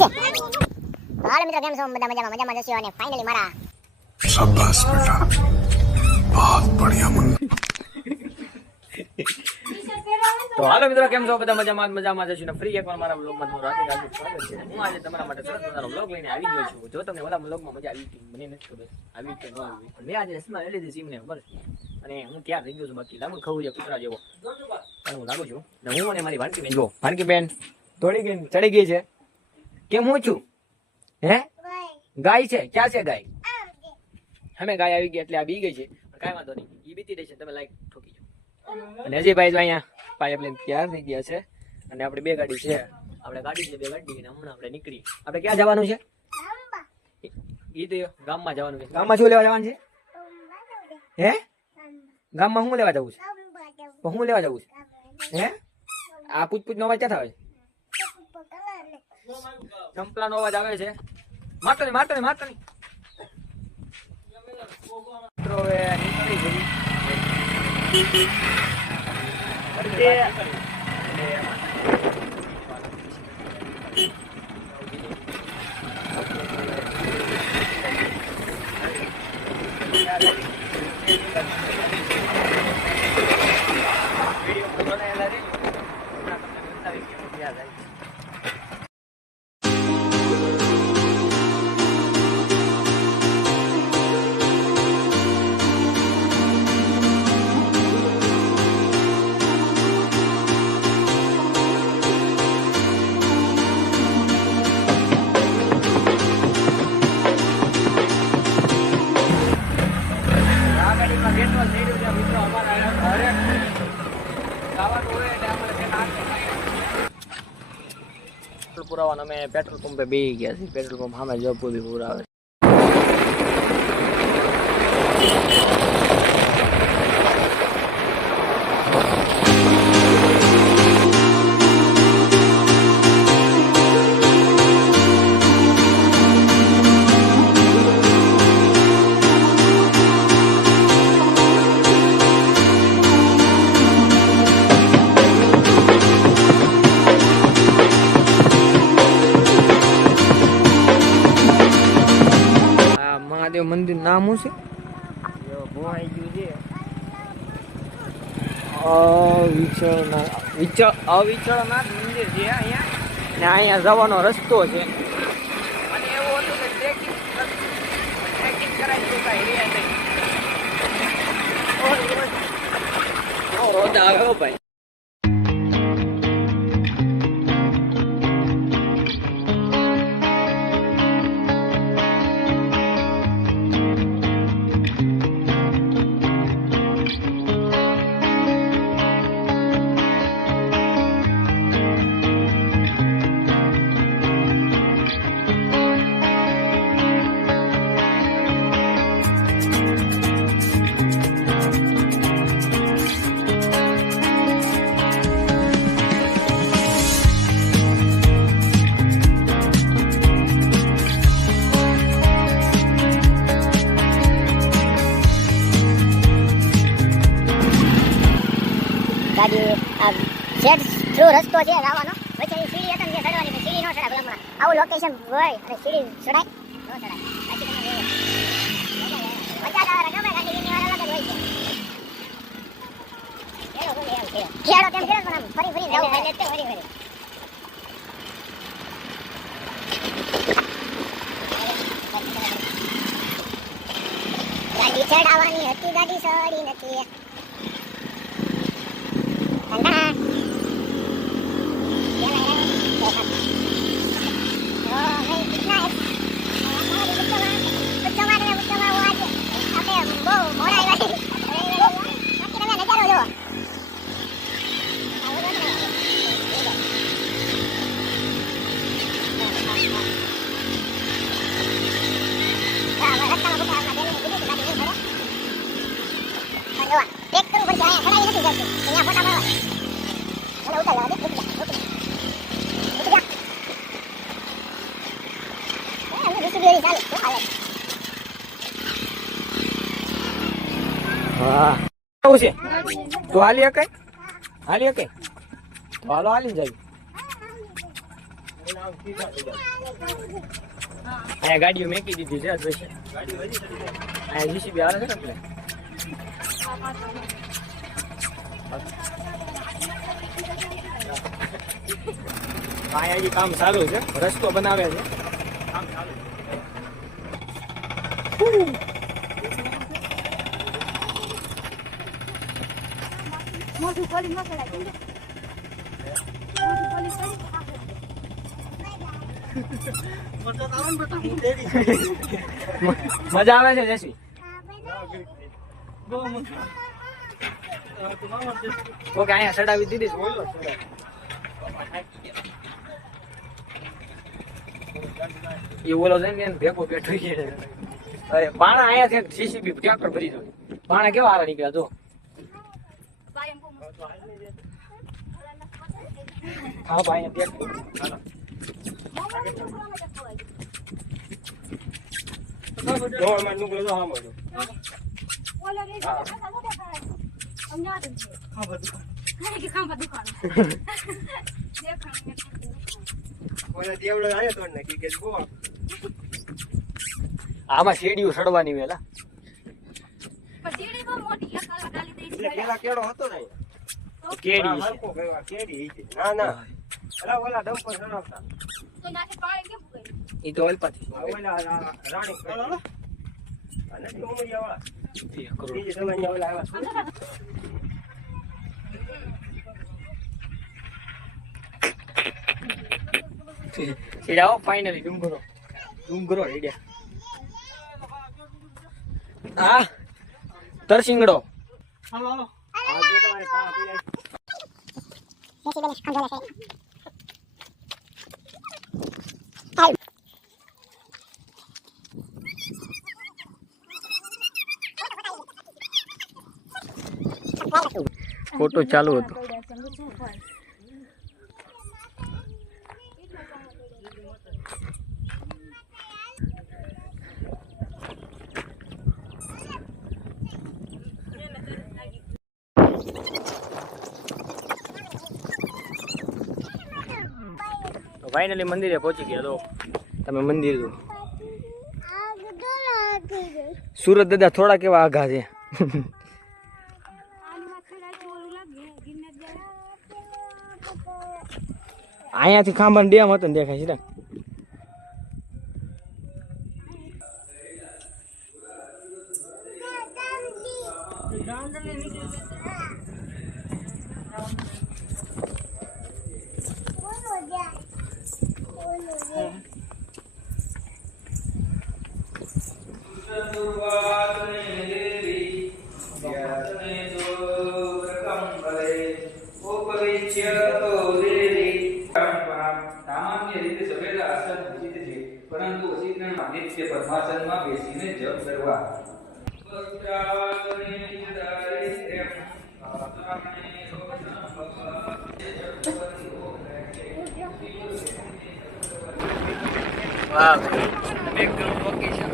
હાલો મિત્રો, કેમ છો? બધા મજામાં જશો અને ફાઇનલી મારા शाबाश बेटा बहुत बढ़िया मुन्ना। તો હાલો મિત્રો, કેમ છો? બધા મજામાં જશું ને ફ્રી એકવાર મારા વ્લોગમાં તમારું હાર્દિક સ્વાગત છે. હું આજે તમારા માટે સરસ મજાનો વ્લોગ લઈને આવી ગયો છું. જો તમને મારા વ્લોગમાં મજા આવી હતી, મને નથી ખબર આવી કે ન આવી, પણ મેં આજે રસમાં લઈ લીધી સિમને ખબર, અને હું ત્યાં થઈ ગયો છું. બાકી લાગુ ખવું છે કૂતરા જેવો પણ હું લાગુ છું. ને હું અને મારી ભાનકી બેન, જો ભાનકી બેન દોડી ગઈ ચડી ગઈ છે. કેમ હું છું? હે ગાય છે? ક્યાં છે ગાય? અમે ગાય આવી ગઈ એટલે આ બી ગઈ છે, પણ કાંઈ વાંધો નહીં, એ બીતી રહી છે. તમે લાઈક ઠોકી જો. અને હજી ભાઈ જો અહીંયા પાઇપ લઈને તૈયાર થઈ ગયા છે. અને આપણે બે ગાડી છે, આપણે ગાડી છે બે ગાડી, અને હમણાં આપણે નીકળી. આપણે ક્યાં જવાનું છે? એ તો ગામમાં જવાનું છે. ગામમાં શું લેવા જવાનું છે? હે ગામમાં શું લેવા જવું છે? તો શું લેવા જવું છે? હે આ પૂછ નો અવાજ ક્યાં આવે છે? ચંપલા નો અવાજ આવે છે. મારતો નહીં. મિત્રો હવે નીકળી ગઈ. પુરાવાનો અમે પેટ્રોલ પંપે બેસી ગયા છીએ. પેટ્રોલ પંપ સામે જો પૂરી પુરાવે. મહાદેવ મંદિર નામ શું છે? અવિચળનાથ મંદિર છે અહીંયા, ને અહીંયા જવાનો રસ્તો છે. અને એવું હતું કે ટ્રેકિંગ કરાય તો કાંઈ રે નહીં. રોદા આવે હો ભાઈ. ગાડી આ જેડ થ્રુ રસ્તો છે જવાનો. પછી સીડી હતા ને જે ચડવાની, સીડી નો ચડાય. હમણાં આવું લોકેશન હોય અને સીડી ચડાય નો ચડાય. બાકી તમે જોવો મજા આવે. ગમે ગાડીની વાર અલગ જ હોય છે. ખેડો કેમ ખેડો પણ આમ ફરી જવું એટલે તે ફરી ગાડી ચડાવવાની હતી, ગાડી સડી નથી. હા છે તો હાલી હકે તો હાલો હાલી જાય. અહીંયા ગાડીઓ મેકી દીધી છે જોઈ છે. અહીંયા જીસીબી આવે છે ને અહીંયા હજી કામ ચાલુ છે, રસ્તો બનાવે છે, કામ ચાલુ છે. મોટું ખોલી ન કરાય મોટું ખોલી મજા આવે છે જસવી? ઓકે અહીંયા ચડાવી દીધી છે. બોલો એ ઓલો છે ને ભેગો બેઠો છે. અરે પાણા અહીંયા છે જીસીબી ટ્રેક્ટર ભરી દો. પાણા કેવા હારા નીકળ્યા જો. હા ભાઈ અહીંયા આમાં શેડીઓ સડવાની વેલા કેળો હતો ને કેડી છે. કેડી ના ના ઓલા ડમ્પર ચડાવતા ઈ તો અલ્પાથી ઓલા રાણી અને ઉમરિયા એ કરોડ. બીજી સમય ઓલા આવ્યા સીડા ફાઇનલી ડુંગરો રેડ્યા. હા તરસિંગડો ફોટો ચાલુ હતો. ફાઇનલી મંદિરે પહોંચી ગયા. તો તમે મંદિર જો. સુરત દાદા થોડા કેવા આઘા છે. અહીંયાથી ખાંભા ડેમ હતો ને દેખાય છે. સામાન્ય રીતે સભ્યતા આસન ઉચિત છે, પરંતુ વસીકરણમાં નિત્ય પદ્માસનમાં બેસીને જપ કરવા. વાહ એકદમ લોકેશન